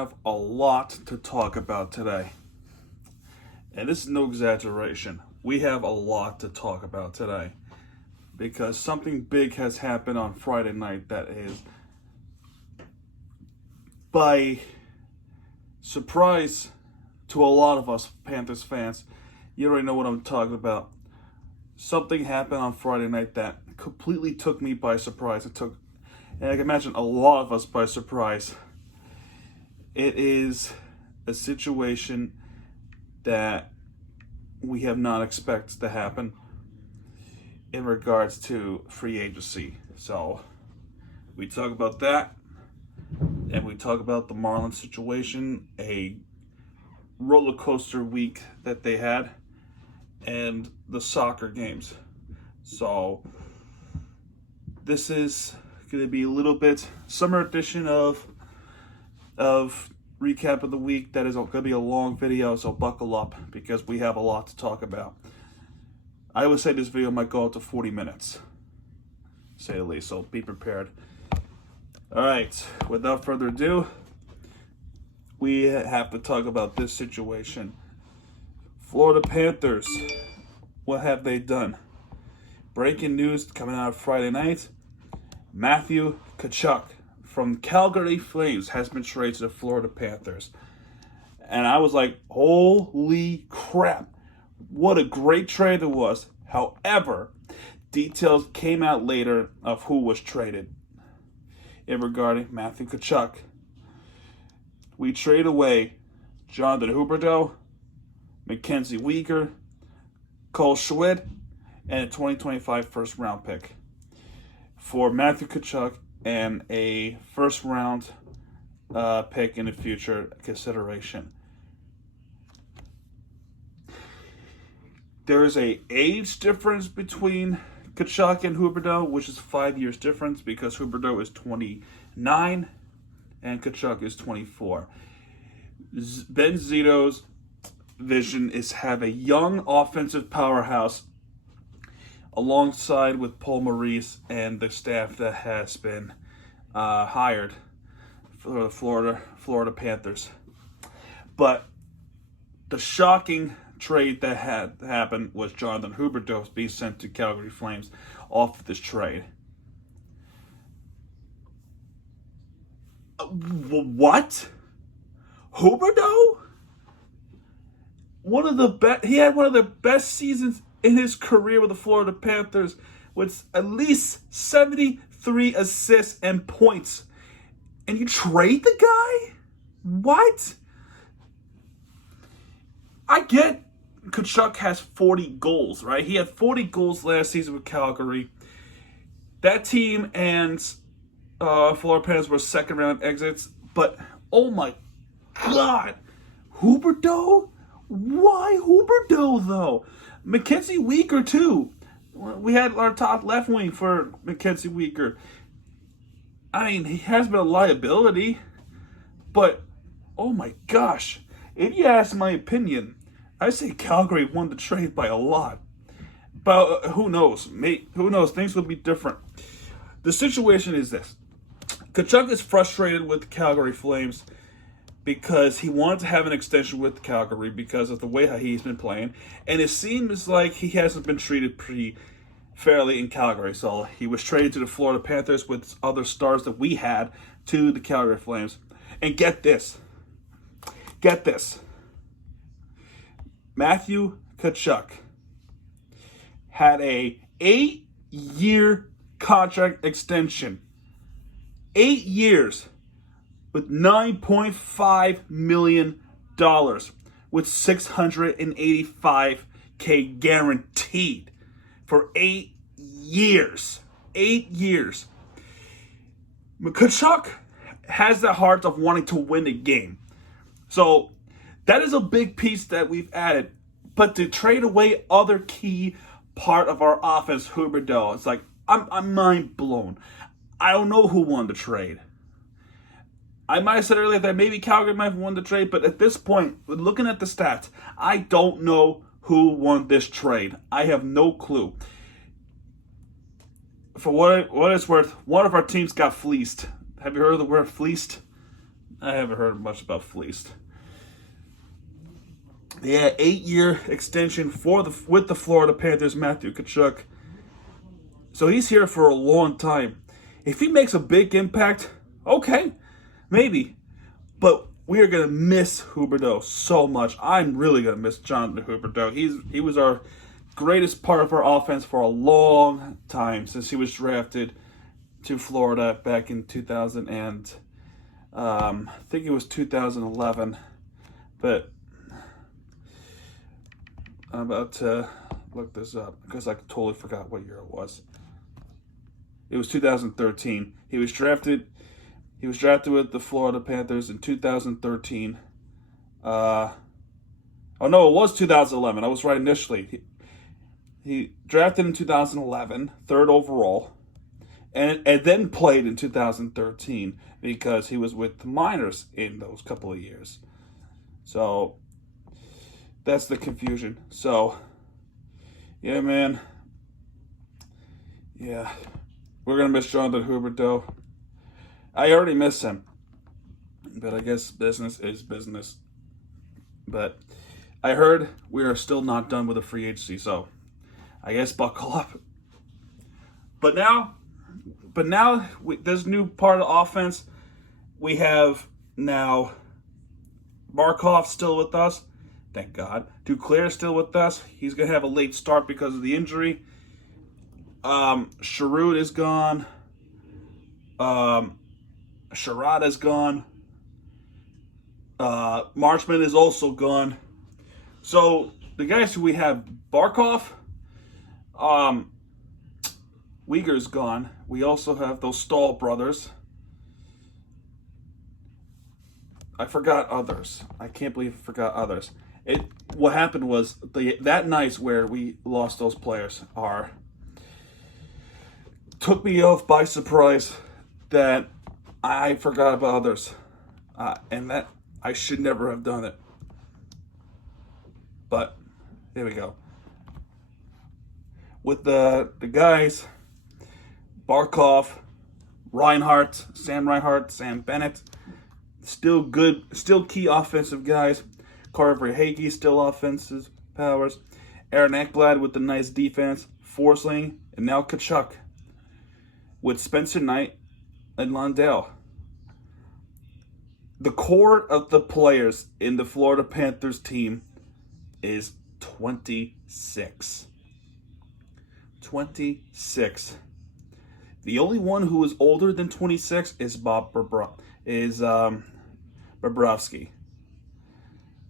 have a lot to talk about today. And this is no exaggeration. We have a lot to talk about today. Because something big has happened on Friday night that is, by surprise to a lot of us Panthers fans, you already know what I'm talking about. Something happened on Friday night that completely took me by surprise. And I can imagine a lot of us by surprise. It is a situation that we have not expected to happen in regards to free agency. So we talk about that, and we talk about the Marlins situation, a roller coaster week that they had, and the soccer games. So this is going to be a little bit summer edition of recap of the week. That is going to be a long video, so buckle up because we have a lot to talk about. I would say this video might go up to 40 minutes, to say the least, so be prepared. All right, without further ado, we have to talk about this situation. Florida Panthers, what have they done? Breaking news coming out of Friday night. Matthew TKACHUK from Calgary Flames has been traded to the Florida Panthers. And I was like, holy crap, what a great trade it was. However, details came out later of who was traded in regarding Matthew TKACHUK. We trade away Jonathan Huberdeau, Mackenzie Weegar, Cole Schwitt, and a 2025 first round pick for Matthew TKACHUK and a first round pick in the future consideration. There is a age difference between TKACHUK and Huberdeau, which is 5 years difference because Huberdeau is 29 and TKACHUK is 24. Ben Zito's vision is have a young offensive powerhouse alongside with Paul Maurice and the staff that has been hired for the Florida Panthers. But the shocking trade that had happened was Jonathan Huberdeau being sent to Calgary Flames off of this trade. What? Huberdeau? He had one of the best seasons in his career with the Florida Panthers with at least 73 assists and points. And you trade the guy? What? I get TKACHUK has 40 goals, right? He had 40 goals last season with Calgary. That team and Florida Panthers were second round exits. But, oh my God, Huberdeau? Why Huberdeau, though? Mackenzie Weegar, too. We had our top left wing for Mackenzie Weegar. I mean, he has been a liability. But, oh my gosh. If you ask my opinion, I say Calgary won the trade by a lot. But who knows? Who knows? Things will be different. The situation is this. TKACHUK is frustrated with the Calgary Flames because he wanted to have an extension with Calgary because of the way how he's been playing. And it seems like he hasn't been treated pretty fairly in Calgary. So he was traded to the Florida Panthers with other stars that we had to the Calgary Flames. And get this. Get this. Matthew TKACHUK had a 8-year contract extension. 8 years with $9.5 million with $685K guaranteed for 8 years. 8 years. TKACHUK has the heart of wanting to win a game. So that is a big piece that we've added. But to trade away other key part of our offense, Huberdeau, it's like, I'm mind blown. I don't know who won the trade. I might have said earlier that maybe Calgary might have won the trade, but at this point, looking at the stats, I don't know who won this trade. I have no clue. For what it's worth, one of our teams got fleeced. Have you heard of the word fleeced? I haven't heard much about Fleeced. Yeah, 8-year extension with the Florida Panthers, Matthew Tkachuk. So he's here for a long time. If he makes a big impact, okay, maybe. But we are going to miss HUBERDEAU so much. I'm really going to miss Jonathan HUBERDEAU. He was our greatest part of our offense for a long time since he was drafted to Florida back in 2000 and I think it was 2011. But I'm about to look this up because I totally forgot what year it was. It was 2013. He was drafted with the Florida Panthers in 2013. Oh no, it was 2011. I was right initially. He drafted in 2011, third overall, and then played in 2013 because he was with the minors in those couple of years. So that's the confusion. So yeah, man. Yeah. We're going to miss Jonathan HUBERDEAU. I already miss him. But I guess business is business. But I heard we are still not done with the free agency, so I guess buckle up. But now this new part of the offense, we have now Barkov still with us. Thank God. Duclair still with us. He's going to have a late start because of the injury. Sherrod is gone. Sherrod is gone. Marchman is also gone. So the guys who we have, Barkov, Weegar's gone. We also have those Stahl brothers. I forgot others. I can't believe I forgot others. What happened was that night where we lost those players took me off by surprise that I forgot about others. And that I should never have done it. But here we go. With the guys, Barkov, Reinhart, Sam Bennett, still good, still key offensive guys. Carver Hagee, still offensive powers. Aaron Ekblad with the nice defense. Forsling, and now Tkachuk with Spencer Knight and Lundell. The core of the players in the Florida Panthers team is 26. 26. The only one who is older than 26 is Bobrovsky.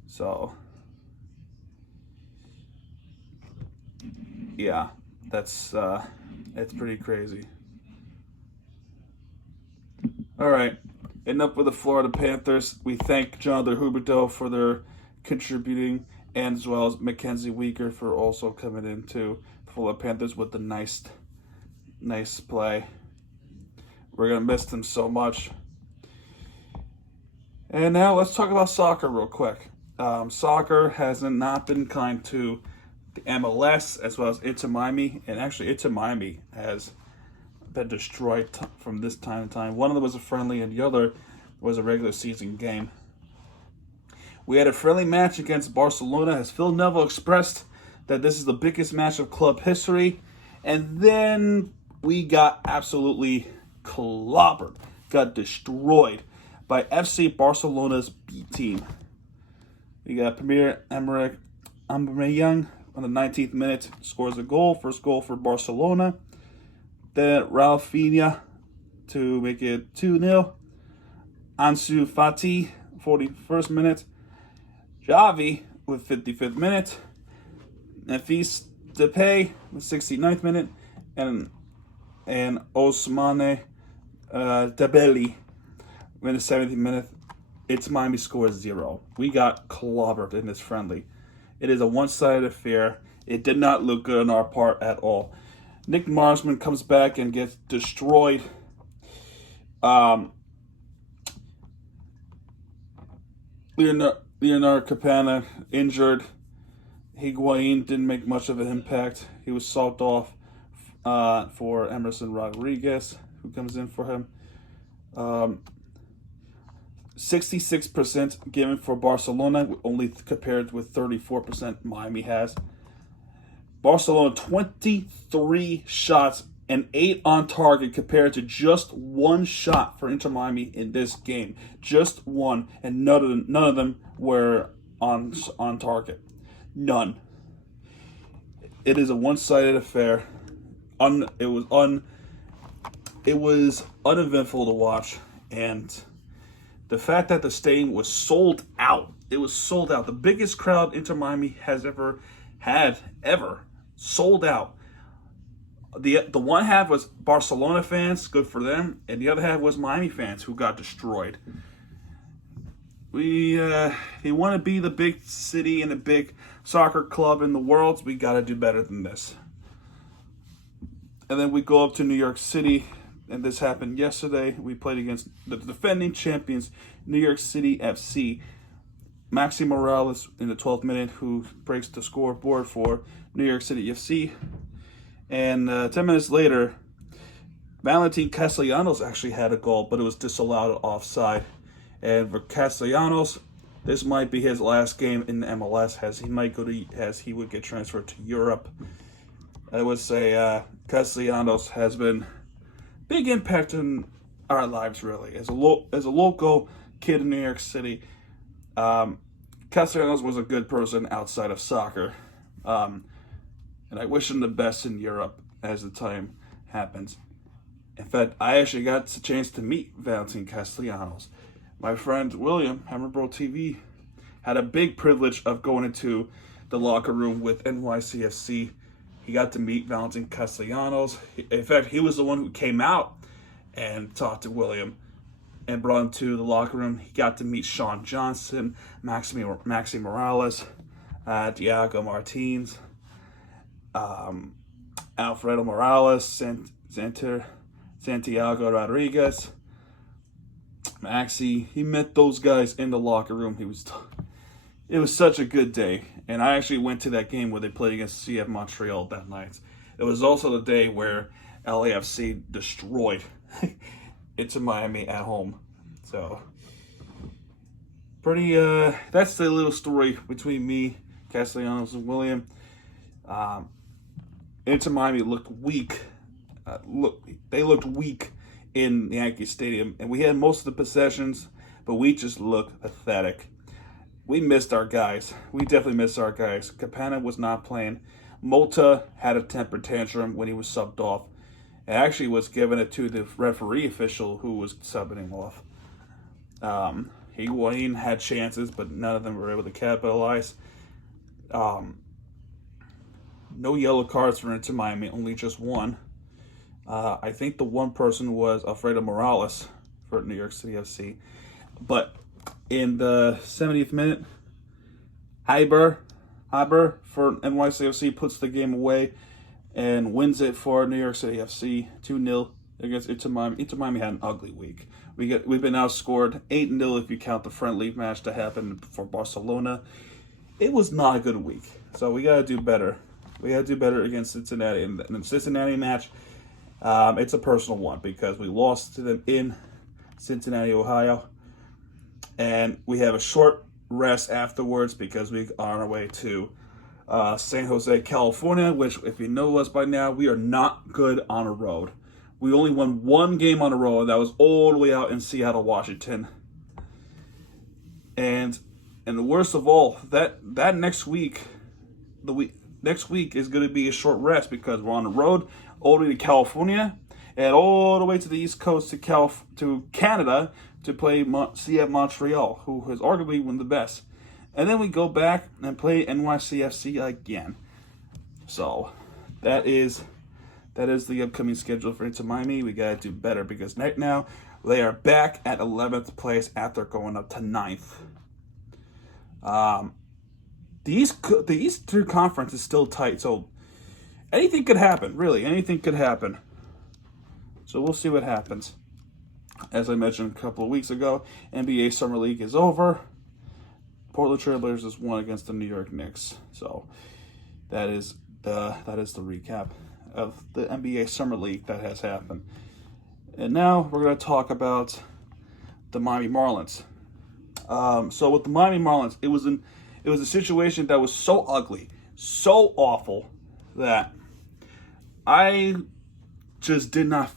So, yeah, that's pretty crazy. All right, enough with the Florida Panthers. We thank Jonathan HUBERDEAU for their contributing, and as well as Mackenzie Weegar for also coming into Florida Panthers with the nice play. We're going to miss them so much. And now let's talk about soccer real quick. Soccer has not been kind to the MLS as well as Inter Miami. And actually, Inter Miami has been destroyed from this time to time. One of them was a friendly and the other was a regular season game. We had a friendly match against Barcelona as Phil Neville expressed that this is the biggest match of club history. And then we got absolutely clobbered, got destroyed by FC Barcelona's B team. We got Pierre-Emerick Aubameyang on the 19th minute, scores a goal, first goal for Barcelona. Then Rafinha to make it 2-0. Ansu Fati, 41st minute. Xavi with 55th minute. Memphis Depay with 69th minute. And Ousmane Dembele in the 70th minute. It's Miami scores 0. We got clobbered in this friendly. It is a one-sided affair. It did not look good on our part at all. Nick Marsman comes back and gets destroyed. Leonardo Capana injured. Higuain didn't make much of an impact. He was subbed off for Emerson Rodriguez, who comes in for him. 66% given for Barcelona, only compared with 34% Miami has. Barcelona 23 shots and 8 on target compared to just 1 shot for Inter Miami in this game. Just 1, and none of them were on target. None. It is a one-sided affair. It was uneventful to watch, and the fact that the stadium was sold out. It was sold out. The biggest crowd Inter Miami has ever had, sold out. The one half was Barcelona fans, good for them, and the other half was Miami fans who got destroyed. They want to be the big city and the big soccer club in the world. We got to do better than this. And then we go up to New York City, and this happened yesterday. We played against the defending champions, New York City FC. Maxi Morales in the 12th minute, who breaks the scoreboard for New York City FC. And 10 minutes later, Valentin Castellanos actually had a goal, but it was disallowed offside. And for Castellanos, this might be his last game in the MLS, as he would get transferred to Europe. I would say Castellanos has been big impact in our lives, really. As a local kid in New York City, Castellanos was a good person outside of soccer. And I wish him the best in Europe as the time happens. In fact, I actually got the chance to meet Valentin Castellanos. My friend William, Hammerbro TV, had a big privilege of going into the locker room with NYCFC. He got to meet Valentin Castellanos. In fact, he was the one who came out and talked to William and brought him to the locker room. He got to meet Sean Johnson, Maxi Morales, Diego Martins, Alfredo Morales, Santiago Rodriguez, Maxi. He met those guys in the locker room. It was such a good day. And I actually went to that game where they played against CF Montreal that night. It was also the day where LAFC destroyed Inter Miami at home. So, that's the little story between me, Castellanos, and William. Inter Miami looked weak. They looked weak in Yankee Stadium, and we had most of the possessions, but we just looked pathetic. We missed our guys. We definitely missed our guys. Campana was not playing. Mota had a temper tantrum when he was subbed off. And actually was giving it to the referee official who was subbing him off. Higuain had chances, but none of them were able to capitalize. No yellow cards for Inter Miami, only just one. I think the one person was Alfredo Morales for New York City FC. But in the 70th minute, Hubert for NYCFC puts the game away and wins it for New York City FC 2-0 against Inter Miami. Inter Miami had an ugly week. We've been outscored 8-0 if you count the friendly match that happened for Barcelona. It was not a good week, so we got to do better. We got to do better against Cincinnati. And the Cincinnati match, it's a personal one because we lost to them in Cincinnati, Ohio. And we have a short rest afterwards because we are on our way to San Jose, California, which, if you know us by now, we are not good on a road. We only won one game on the road. That was all the way out in Seattle, Washington. And the worst of all, that next week, next week is going to be a short rest because we're on the road all the way to California and all the way to the East Coast to Canada to play CF Montreal, who is arguably one of the best. And then we go back and play NYCFC again. So that is the upcoming schedule for Inter Miami. We got to do better because right now they are back at 11th place after going up to 9th. The Eastern Conference is still tight, so anything could happen, really. Anything could happen. So we'll see what happens. As I mentioned a couple of weeks ago, NBA Summer League is over. Portland Trailblazers won against the New York Knicks. So that is the recap of the NBA Summer League that has happened. And now we're going to talk about the Miami Marlins. So with the Miami Marlins, it was a situation that was so ugly, so awful, that I just didn't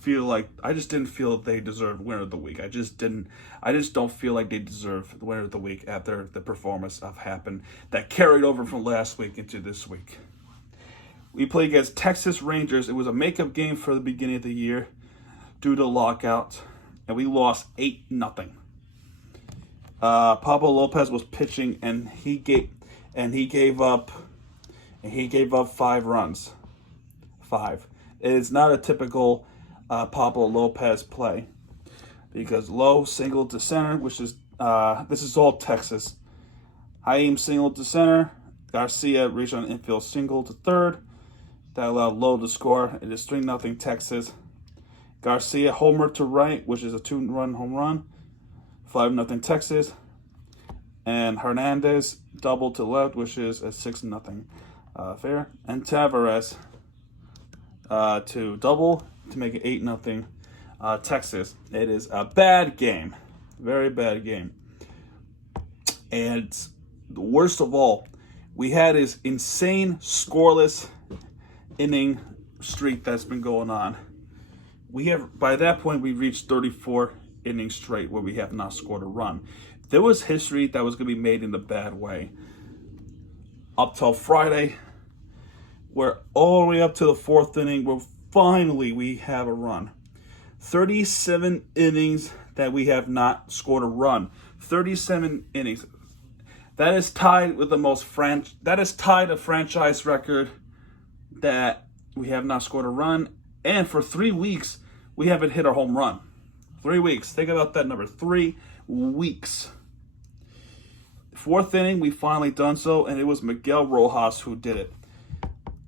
feel they deserved winner of the week. I just don't feel like they deserve the winner of the week after the performance of happened that carried over from last week into this week. We played against Texas Rangers. It was a makeup game for the beginning of the year due to lockout, and we lost 8-0. Pablo Lopez was pitching, and he gave up 5 runs. 5. It is not a typical Pablo Lopez play because Lowe singled to center, which is this is all Texas. Haim singled to center. Garcia reached on infield single to third. That allowed Lowe to score. It is 3-0 Texas. Garcia homer to right, which is a 2-run home run. 5-0 Texas. And Hernandez double to left, which is a 6-0 fair. And Tavares to double to make it 8-0 Texas. It is a bad game. Very bad game. And the worst of all, we had this insane scoreless inning streak that's been going on. By that point, we reached 34 innings straight where we have not scored a run. There was history that was going to be made in the bad way. Up till Friday, we're all the way up to the 4th inning where finally we have a run. 37 innings that we have not scored a run. 37 innings. That is tied with a franchise record that we have not scored a run. And for 3 weeks, we haven't hit a home run. 3 weeks. Think about that number. 3 weeks. 4th inning, we finally done so, and it was Miguel Rojas who did it.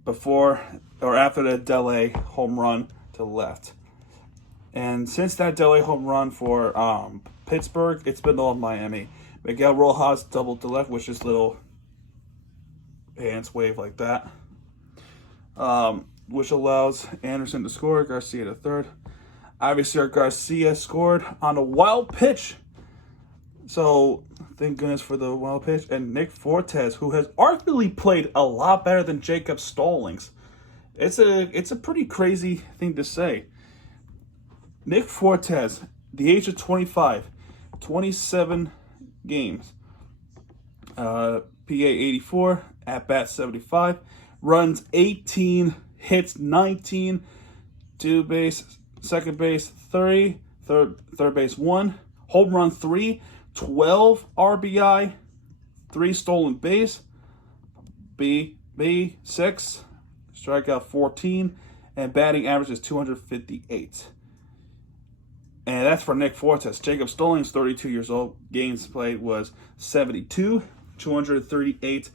Before or after the Dele home run to the left. And since that Dele home run for Pittsburgh, it's been all Miami. Miguel Rojas doubled to left, which is little hands wave like that. Which allows Anderson to score, Garcia to third. Obviously, Garcia scored on a wild pitch. So, thank goodness for the wild pitch. And Nick Fortes, who has arguably played a lot better than Jacob Stallings. It's a pretty crazy thing to say. Nick Fortes, the age of 25, 27 games. PA 84, at bat 75, runs 18, hits 19, second base 3, third base 1, home run 3, 12 RBI, 3 stolen base, B 6, strikeout 14, and batting average is 258. And that's for Nick Fortes. Jacob Stallings, 32 years old. Games played was 72, 238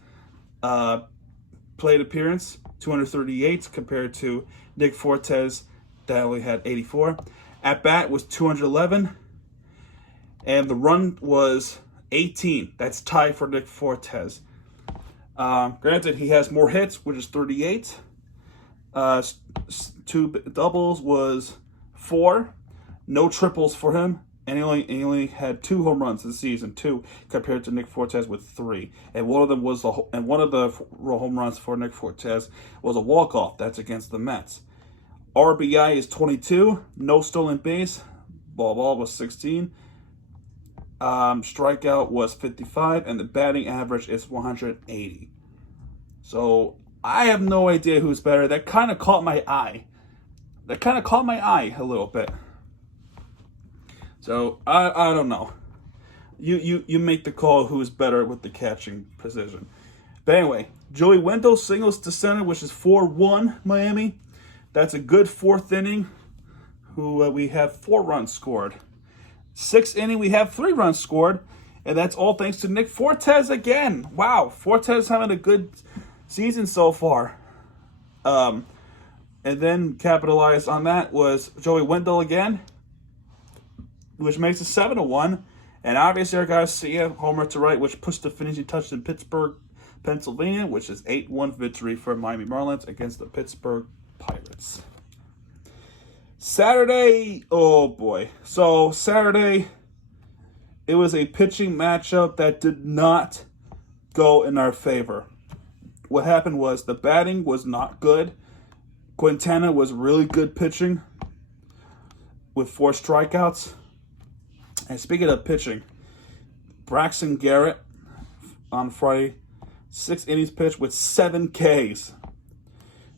plate appearance, 238 compared to Nick Fortes that only had 84. At bat was 211, and the run was 18. That's tied for Nick Fortes. Granted, he has more hits, which is 38. 2 doubles was 4. No triples for him, and he only had 2 home runs this season, 2 compared to Nick Fortes with 3. And one of the home runs for Nick Fortes was a walk-off. That's against the Mets. RBI is 22, no stolen base. Ball was 16. Strikeout was 55, and the batting average is 180. So I have no idea who's better. That kind of caught my eye. A little bit. So I don't know. You make the call who's better with the catching position. But anyway, Joey Wendell singles to center, which is 4-1 Miami. That's a good 4th inning. We have 4 runs scored. 6th inning, we have 3 runs scored, and that's all thanks to Nick Fortes again. Wow, Fortes having a good season so far. And then capitalized on that was Joey Wendell again, which makes it 7-1. And obviously, Garcia, homer to right, which puts the finishing touch in Pittsburgh, Pennsylvania, which is 8-1 victory for Miami Marlins against the Pittsburgh Pirates. Saturday, oh boy. So Saturday, it was a pitching matchup that did not go in our favor. What happened was the batting was not good. Quintana was really good pitching with 4 strikeouts. And speaking of pitching, Braxton Garrett on Friday, 6 innings pitched with 7 Ks.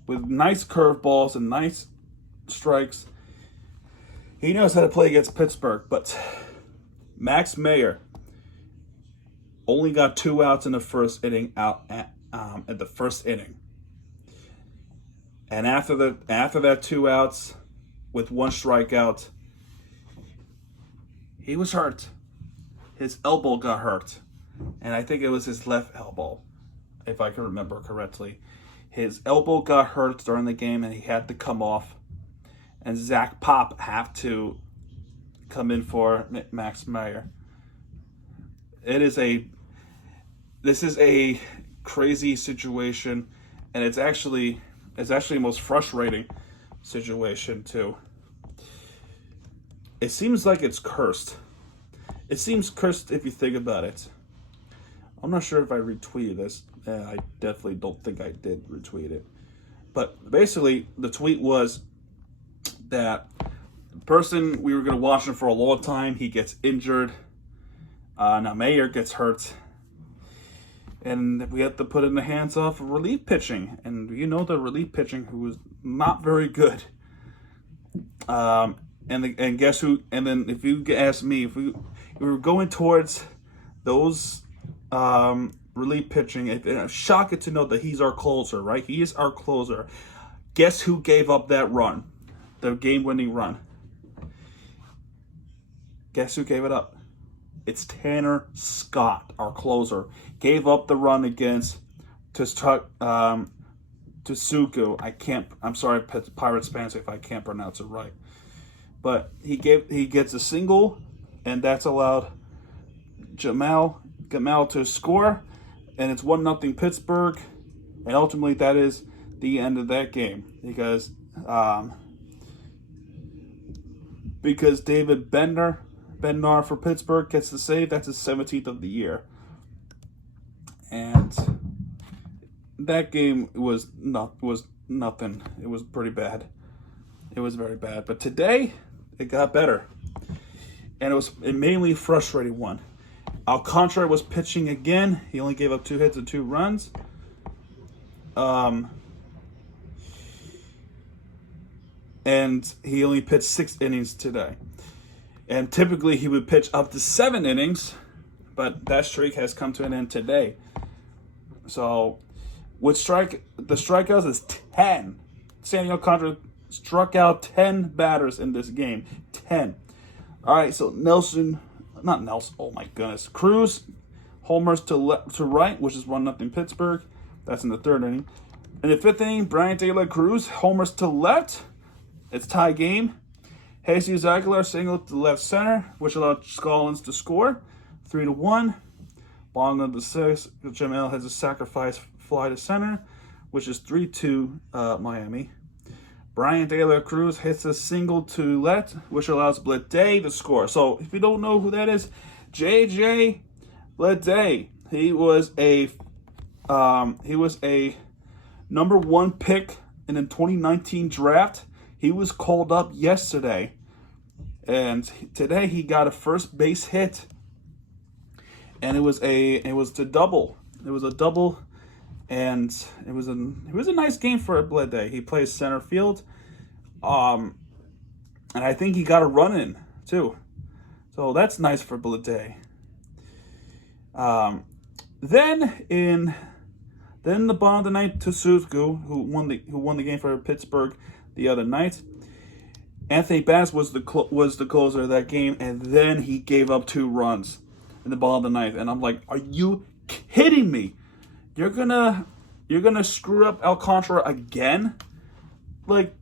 With nice curveballs and nice strikes. He knows how to play against Pittsburgh, but Max Meyer only got 2 outs in the first inning at the first inning. And after that 2 outs with 1 strikeout, he was hurt. His elbow got hurt. And I think it was his left elbow, if I can remember correctly. His elbow got hurt during the game and he had to come off. And Zach Pop have to come in for Max Meyer. This is a crazy situation, and it's actually the most frustrating situation too. It seems like it's cursed. It seems cursed if you think about it. I'm not sure if I retweeted this. I definitely don't think I did retweet it. But basically, the tweet was that the person we were going to watch him for a long time, he gets injured. Now Mayer gets hurt. And we have to put in the hands of relief pitching. And you know the relief pitching who was not very good. And guess who? And then if you ask me, if we were going towards those relief pitching, I'm shocked to know that he's our closer, right? He is our closer. Guess who gave up that run? The game-winning run. Guess who gave it up? It's Tanner Scott, our closer. Gave up the run against Tsuku. I'm sorry, Pirates fans, if I can't pronounce it right. But he gets a single, and that's allowed Gamal to score, and it's 1-0 Pittsburgh, and ultimately that is the end of that game because David Bednar for Pittsburgh gets the save. That's his 17th of the year, and that game was nothing. It was pretty bad. It was very bad, but today it got better, and it was a mainly frustrating one. Alcantara was pitching again. He only gave up 2 hits and 2 runs. And he only pitched 6 innings today. And typically he would pitch up to 7 innings, but that streak has come to an end today. So with the strikeouts is 10. Sandy Alcantara struck out 10 batters in this game. 10. All right, so oh my goodness. Cruz homers to right, which is 1-0 Pittsburgh. That's in the 3rd inning. In the 5th inning, Brian De La Cruz homers to left. It's tie game. Jesus Aguilar single to left center, which allowed Scollins to score. 3-1. Bottom of the 6th, Jamel has a sacrifice fly to center, which is 3-2 Miami. Brian De La Cruz hits a single to left, which allows Bleday to score. So if you don't know who that is, J.J. Bleday. He was a number 1 pick in the 2019 draft. He was called up yesterday, and today he got a first base hit, and it was a double. It was a double, and it was a nice game for Bleday. He plays center field, and I think he got a run in too, so that's nice for Bleday. Then the bottom of the ninth, Tsuku, who won the game for Pittsburgh the other night. Anthony Bass was the closer of that game, and then he gave up 2 runs in the bottom of the ninth. And I'm like, are you kidding me? You're gonna screw up Alcantara again? Like,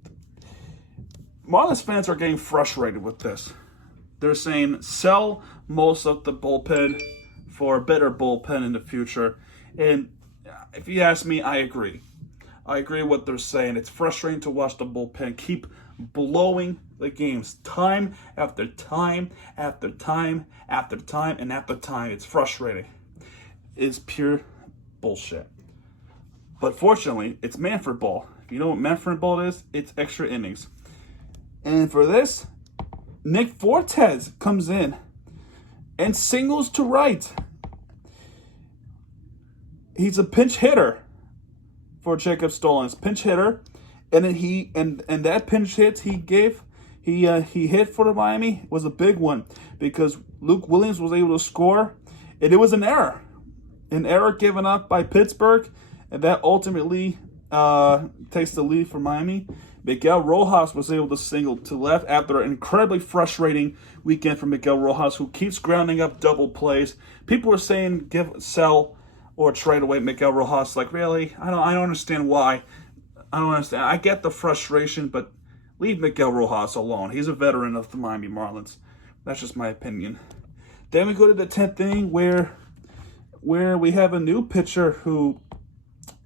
Marlins fans are getting frustrated with this. They're saying sell most of the bullpen for a better bullpen in the future. And if you ask me, I agree. I agree with what they're saying. It's frustrating to watch the bullpen keep blowing the games time after time after time after time and after time. It's frustrating. It's pure bullshit. But fortunately, it's Manfred ball. If you know what Manfred ball is, it's extra innings. And for this, Nick Fortes comes in and singles to right. He's a pinch hitter for Jacob Stallings. Pinch hitter. And then and that pinch hit he hit for the Miami was a big one because Luke Williams was able to score, and it was an error given up by Pittsburgh, and that ultimately takes the lead for Miami. Miguel Rojas was able to single to left after an incredibly frustrating weekend for Miguel Rojas, who keeps grounding up double plays. People were saying sell or trade away Miguel Rojas. Like, really? I don't understand why. I don't understand. I get the frustration, but leave Miguel Rojas alone. He's a veteran of the Miami Marlins. That's just my opinion. Then we go to the 10th inning where we have a new pitcher who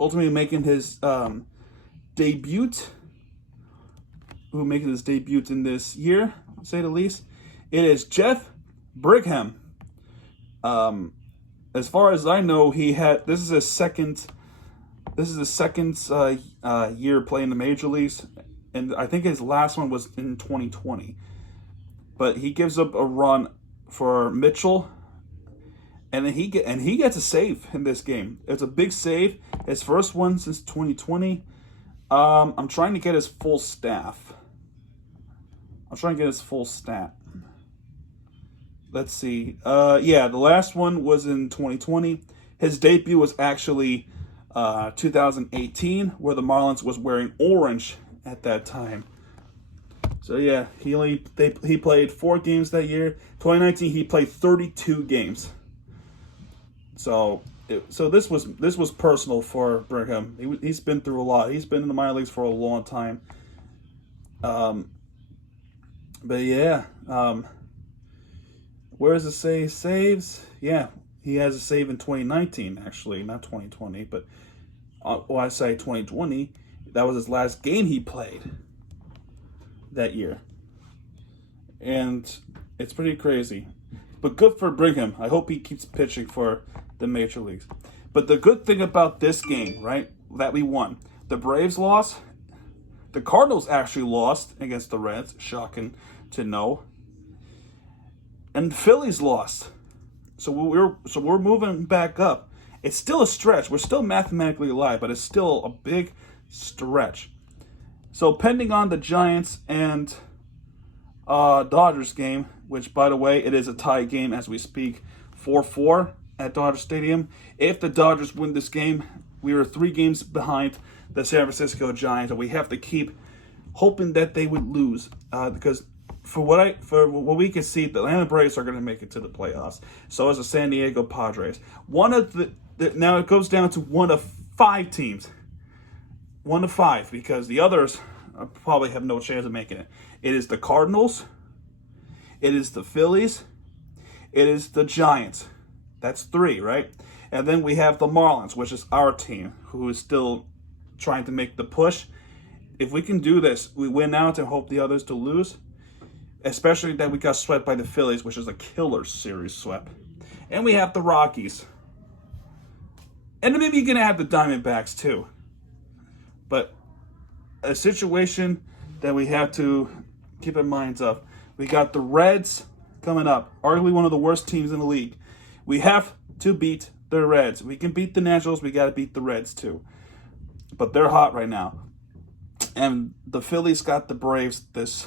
ultimately making his debut. Who making his debut in this year, to say the least. It is Jeff Brigham. As far as I know, this is his second year playing the major leagues, and I think his last one was in 2020. But he gives up a run for Mitchell, and then he gets a save in this game. It's a big save, his first one since 2020. I'm trying to get his full staff. Let's see. The last one was in 2020. His debut was actually 2018, where the Marlins was wearing orange at that time. So yeah, he played 4 games that year. 2019, he played 32 games. So this was personal for Brigham. He's been through a lot. He's been in the minor leagues for a long time. But yeah, where does it say saves? Yeah, he has a save in 2019, actually, not 2020. But I say 2020, that was his last game he played that year. And it's pretty crazy. But good for Brigham. I hope he keeps pitching for the major leagues. But the good thing about this game, right, that we won, the Braves lost. The Cardinals actually lost against the Reds. Shocking to know. And the Phillies lost. So we're moving back up. It's still a stretch. We're still mathematically alive, but it's still a big stretch. So pending on the Giants and Dodgers game, which, by the way, it is a tie game as we speak, 4-4 at Dodger Stadium. If the Dodgers win this game, we are 3 games behind the San Francisco Giants, and we have to keep hoping that they would lose because for what we can see, the Atlanta Braves are going to make it to the playoffs. So is the San Diego Padres. Now it goes down to one of 5 teams. 1 of 5, because the others probably have no chance of making it. It is the Cardinals. It is the Phillies. It is the Giants. That's 3, right? And then we have the Marlins, which is our team, who is still trying to make the push. If we can do this, we win out and hope the others to lose. Especially that we got swept by the Phillies, which is a killer series sweep. And we have the Rockies. And then maybe you're going to have the Diamondbacks too. But a situation that we have to keep in mind of. We got the Reds coming up. Arguably one of the worst teams in the league. We have to beat the Reds. We can beat the Nationals. We got to beat the Reds too. But they're hot right now. And the Phillies got the Braves this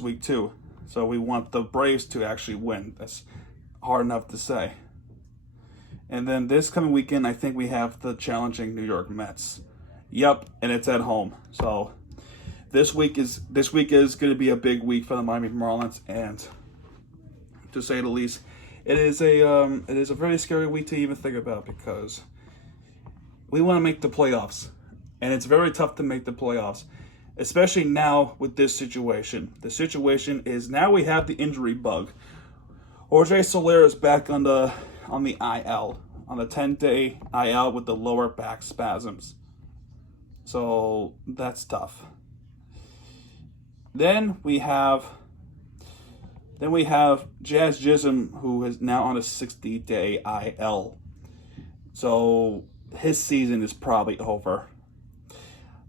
week too. So we want the Braves to actually win. That's hard enough to say. And then this coming weekend, I think we have the challenging New York Mets. Yep, and it's at home. So this week is going to be a big week for the Miami Marlins, and to say the least, it is a very scary week to even think about because we want to make the playoffs, and it's very tough to make the playoffs. Especially now with this situation. The situation is now we have the injury bug. Jorge Soler is back on the IL, on the 10-day IL with the lower back spasms. So that's tough. Then we have Jazz Chisholm, who is now on a 60-day IL. So his season is probably over.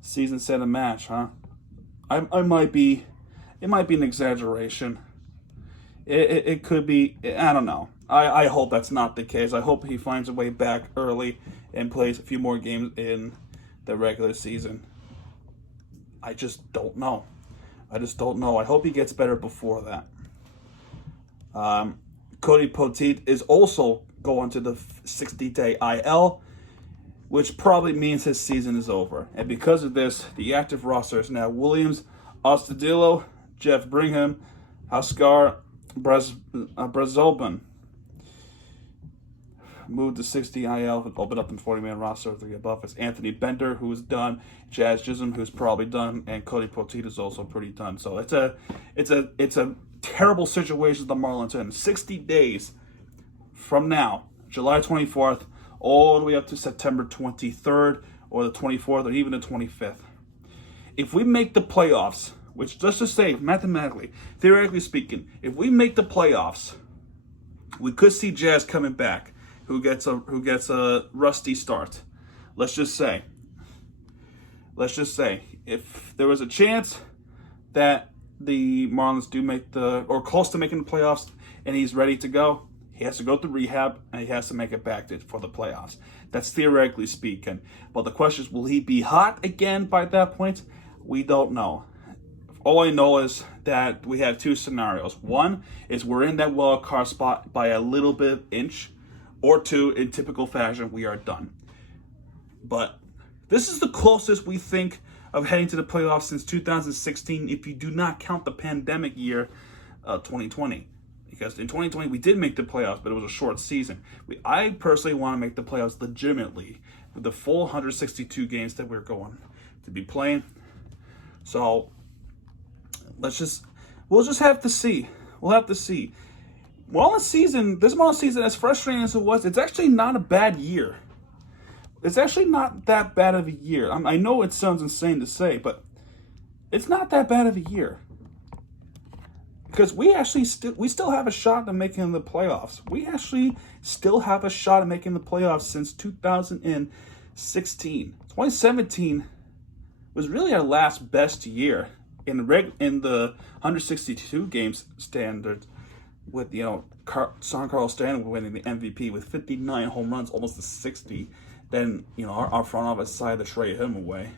Season set a match, huh? It might be an exaggeration. It could be. I don't know. I hope that's not the case. I hope he finds a way back early and plays a few more games in the regular season. I just don't know. I hope he gets better before that. Cody Poteet is also going to the 60-day IL, which probably means his season is over. And because of this, the active roster is now Williams, Ostadillo, Jeff Brigham, Huskar, Brazobin. Moved to 60 IL, opened up in 40-man roster. The above is Anthony Bender, who is done, Jazz Chisholm, who's probably done, and Cody Poteet is also pretty done. So it's a terrible situation the Marlins are in. 60 days from now, July 24th, all the way up to September 23rd, or the 24th, or even the 25th. If we make the playoffs, which just to say, mathematically, theoretically speaking, if we make the playoffs, we could see Jazz coming back, who gets a rusty start. Let's just say, if there was a chance that the Marlins do make or close to making the playoffs, and he's ready to go, he has to go through rehab, and he has to make it back for the playoffs. That's theoretically speaking. But the question is, will he be hot again by that point? We don't know. All I know is that we have two scenarios. One is we're in that wild card spot by a little bit inch, or two, in typical fashion, we are done. But this is the closest we think of heading to the playoffs since 2016, if you do not count the pandemic year, 2020. Because in 2020, we did make the playoffs, but it was a short season. I personally want to make the playoffs legitimately with the full 162 games that we're going to be playing. So we'll just have to see. We'll have to see. This Marlins season, as frustrating as it was, it's actually not a bad year. It's actually not that bad of a year. I know it sounds insane to say, but it's not that bad of a year. Because we still have a shot at making the playoffs. We actually still have a shot at making the playoffs since 2016. 2017 was really our last best year in the 162 games standard, with Carlos Stanton winning the MVP with 59 home runs, almost to 60. Then our front office decided to trade him away.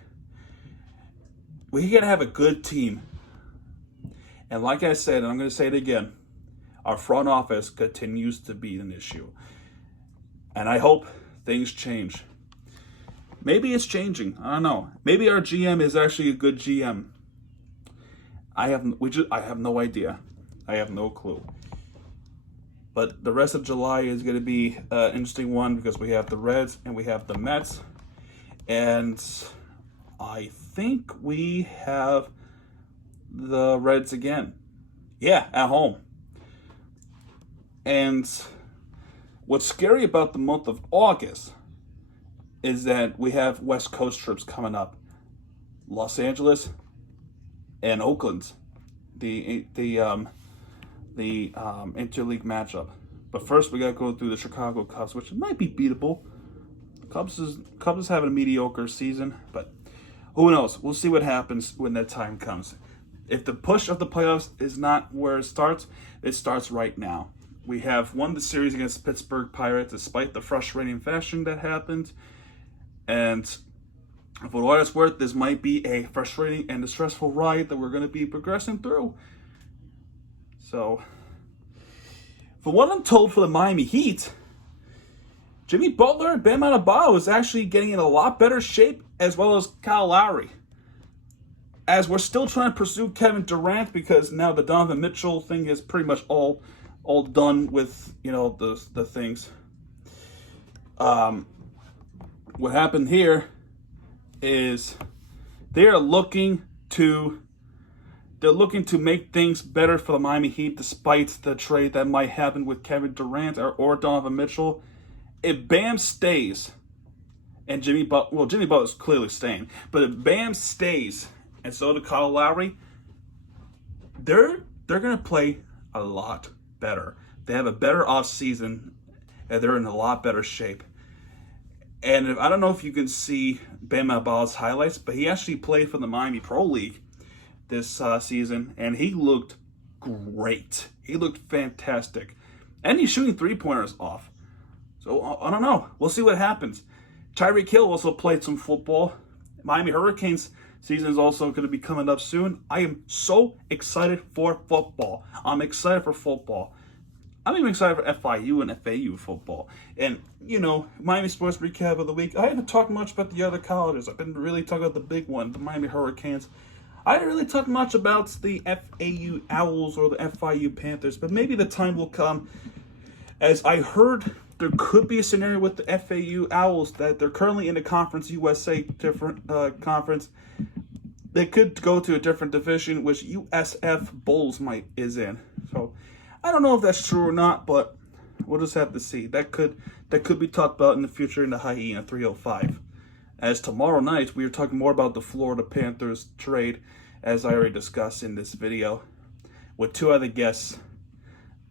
We gotta have a good team. And like I said, and I'm going to say it again, our front office continues to be an issue. And I hope things change. Maybe it's changing. I don't know. Maybe our GM is actually a good GM. I have no idea. I have no clue. But the rest of July is going to be an interesting one because we have the Reds and we have the Mets. And I think we have the Reds again. Yeah, at home. And what's scary about the month of August is that we have West Coast trips coming up. Los Angeles and Oakland. The interleague matchup. But first we got to go through the Chicago Cubs, which might be beatable. Cubs is having a mediocre season, but who knows? We'll see what happens when that time comes. If the push of the playoffs is not where it starts right now. We have won the series against Pittsburgh Pirates despite the frustrating fashion that happened. And for what it's worth, this might be a frustrating and a stressful ride that we're going to be progressing through. So, from what I'm told for the Miami Heat, Jimmy Butler and Bam Adebayo is actually getting in a lot better shape, as well as Kyle Lowry. As we're still trying to pursue Kevin Durant because now the Donovan Mitchell thing is pretty much all done with, the things. What happened here is they're looking to make things better for the Miami Heat despite the trade that might happen with Kevin Durant or Donovan Mitchell. If Bam stays and Jimmy Butler's clearly staying. But if Bam stays, and so do Kyle Lowry, they're going to play a lot better. They have a better offseason, and they're in a lot better shape. And I don't know if you can see Bam Adebayo's highlights, but he actually played for the Miami Pro League this season, and he looked great. He looked fantastic. And he's shooting three-pointers off. So, I don't know. We'll see what happens. Tyreek Hill also played some football. Miami Hurricanes season is also going to be coming up soon. I am so excited for football. I'm excited for football. I'm even excited for FIU and FAU football. And, Miami Sports Recap of the Week. I haven't talked much about the other colleges. I've been really talking about the big one, the Miami Hurricanes. I didn't really talk much about the FAU Owls or the FIU Panthers, but maybe the time will come. As I heard, there could be a scenario with the FAU Owls that they're currently in the Conference USA different conference. They could go to a different division, which USF Bulls is in. So I don't know if that's true or not, but we'll just have to see. That could be talked about in the future in the Hyena 305. As tomorrow night, we are talking more about the Florida Panthers trade, as I already discussed in this video, with two other guests.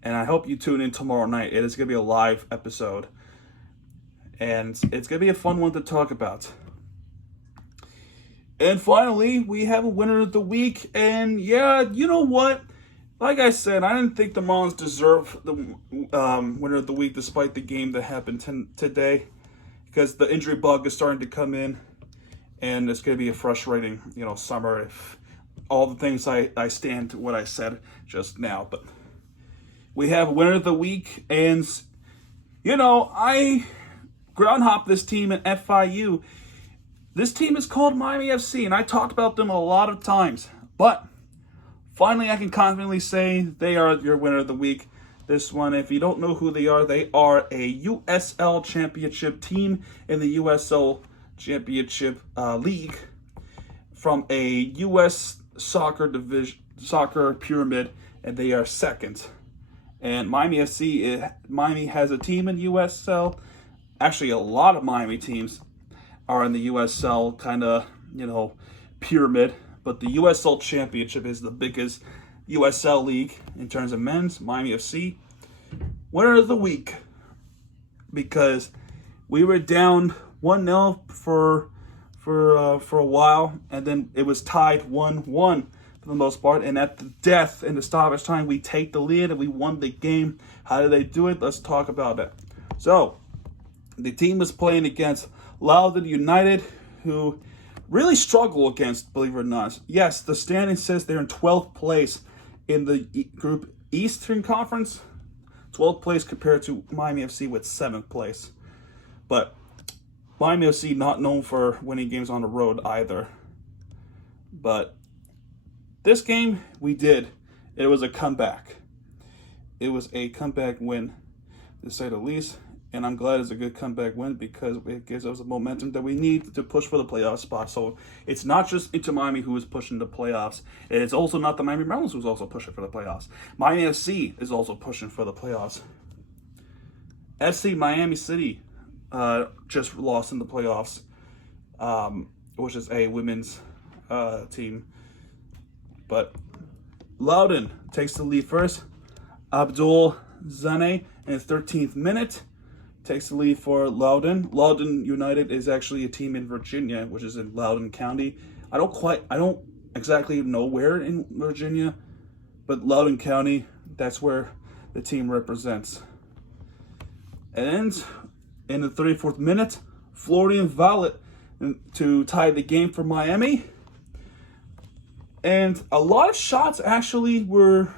And I hope you tune in tomorrow night. It is going to be a live episode. And it's going to be a fun one to talk about. And finally, we have a winner of the week. And yeah, you know what? Like I said, I didn't think the Marlins deserve the winner of the week despite the game that happened today. Because the injury bug is starting to come in. And it's going to be a frustrating, summer if all the things I stand to what I said just now. But we have winner of the week. And, I ground hop this team at FIU. This team is called Miami FC. And I talked about them a lot of times. But finally, I can confidently say they are your winner of the week. This one, if you don't know who they are a USL Championship team in the USL Championship League from a U.S. soccer pyramid, and they are second. And Miami FC, Miami has a team in USL. Actually, a lot of Miami teams are in the USL kind of, pyramid. But the USL Championship is the biggest USL league in terms of men's. Miami FC, winner of the week, because we were down 1-0 for a while, and then it was tied 1-1 for the most part. And at the death in the stoppage time, we take the lead and we won the game. How did they do it? Let's talk about it. So the team was playing against Loudoun United, who really struggle against, believe it or not. Yes, the standing says they're in 12th place in the Group Eastern Conference. 12th place compared to Miami FC with 7th place. But Miami FC not known for winning games on the road either. But this game, we did. It was a comeback. It was a comeback win, to say the least. And I'm glad it's a good comeback win because it gives us the momentum that we need to push for the playoff spot. So it's not just Inter Miami who is pushing the playoffs. It's also not the Miami Marlins who's also pushing for the playoffs. Miami FC is also pushing for the playoffs. FC Miami City just lost in the playoffs, which is a women's team. But Loudoun takes the lead first. Abdul Zane in the 13th minute takes the lead for Loudoun. Loudoun United is actually a team in Virginia, which is in Loudoun County. I don't exactly know where in Virginia, but Loudoun County, that's where the team represents. And in the 34th minute, Florian Violet to tie the game for Miami. And a lot of shots actually were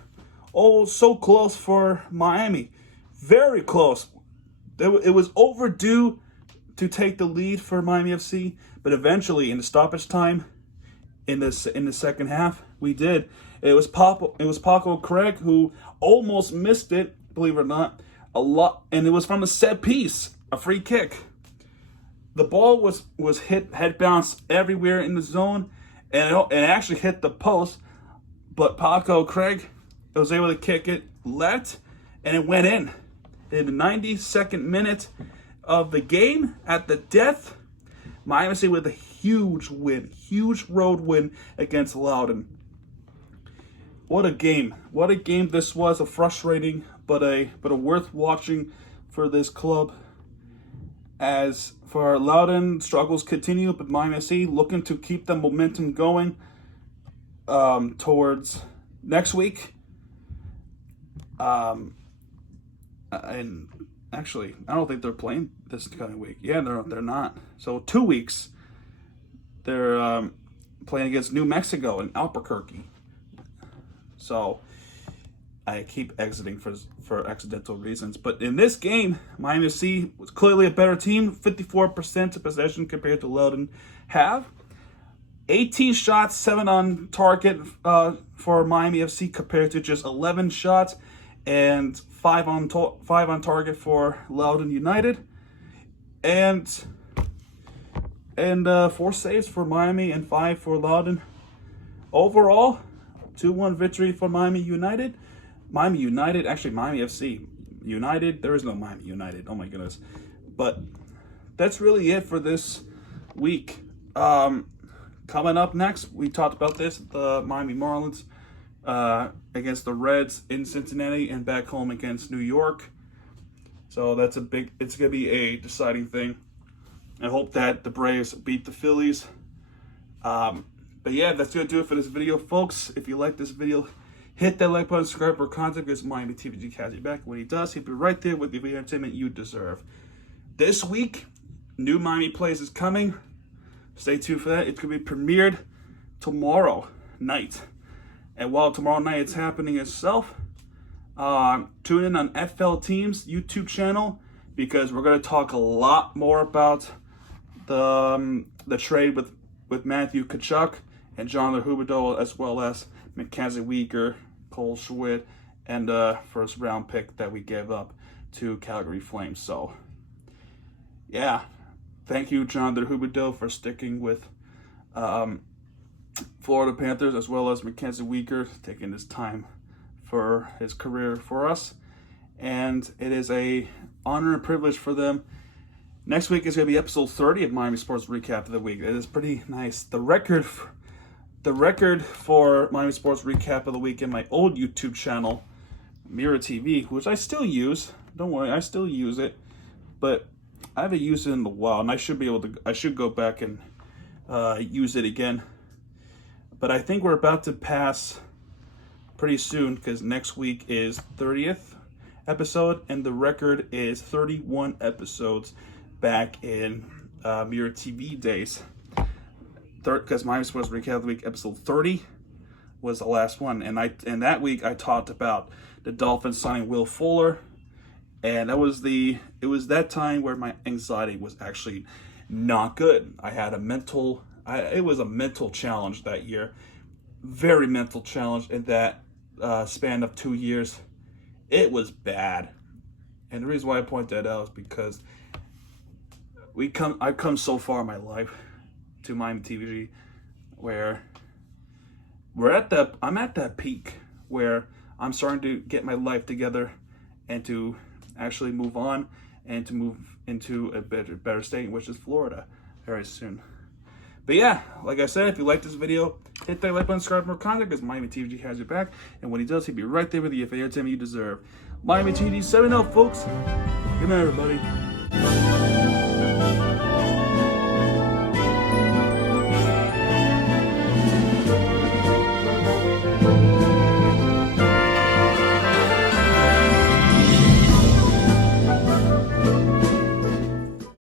so close for Miami. Very close. It was overdue to take the lead for Miami FC, but eventually in the stoppage time, in the second half, we did. It was Paco Craig who almost missed it, believe it or not, a lot, and it was from a set piece, a free kick. The ball was hit, head bounce everywhere in the zone, and it actually hit the post, but Paco Craig was able to kick it left, and it went in the 92nd minute of the game at the death. Miami FC with a huge win, huge road win against Loudoun. What a game! What a game this was. A frustrating, but a worth watching for this club. As for Loudoun, struggles continue, but Miami FC looking to keep the momentum going towards next week. And actually, I don't think they're playing this kind of week. Yeah, they're not. So 2 weeks, they're playing against New Mexico in Albuquerque. So I keep exiting for accidental reasons. But in this game, Miami FC was clearly a better team. 54% of possession compared to Loudoun have. 18 shots, 7 on target for Miami FC compared to just 11 shots and 5 on target for Loudoun United. And 4 saves for Miami and 5 for Loudoun. Overall, 2-1 victory for Miami United. Miami FC United. There is no Miami United. Oh my goodness. But that's really it for this week. Coming up next, we talked about this, the Miami Marlins against the Reds in Cincinnati and back home against New York. So it's going to be a deciding thing. I hope that the Braves beat the Phillies. But yeah, that's going to do it for this video, folks. If you like this video, hit that like button, subscribe for content, because Miami TKACHUK back. When he does, he'll be right there with the video entertainment you deserve. This week, new Miami plays is coming. Stay tuned for that. It's going to be premiered tomorrow night. And while tomorrow night it's happening itself, tune in on FL Team's YouTube channel, because we're going to talk a lot more about the trade with Matthew Tkachuk and Jonathan HUBERDEAU, as well as Mackenzie Weegar, Cole Schwitt, and first round pick that we gave up to Calgary Flames. So, yeah, thank you, Jonathan HUBERDEAU, for sticking with Florida Panthers, as well as Mackenzie Weegar, taking his time for his career for us. And it is a honor and privilege for them. Next week is going to be episode 30 of Miami Sports Recap of the Week. It is pretty nice. The record for Miami Sports Recap of the Week in my old YouTube channel, Mirror TV, which I still use. Don't worry, I still use it, but I haven't used it in a while, and I should go back and use it again. But I think we're about to pass pretty soon, because next week is 30th episode, and the record is 31 episodes back in Mirror TV days. Because Miami Sports Recap of the Week episode 30 was the last one, and that week I talked about the Dolphins signing Will Fuller, and it was that time where my anxiety was actually not good. I had it was a mental challenge that year, very mental challenge in that span of 2 years. It was bad, and the reason why I point that out is because I've come so far in my life to Miami TV, where I'm at that peak where I'm starting to get my life together and to actually move on and to move into a better state, which is Florida, very soon. But yeah, like I said, if you like this video, hit that like button, subscribe for more content, because Miami TV has your back. And when he does, he'll be right there with you for the entertainment you deserve. Miami TV 7-0, folks. Good night, everybody.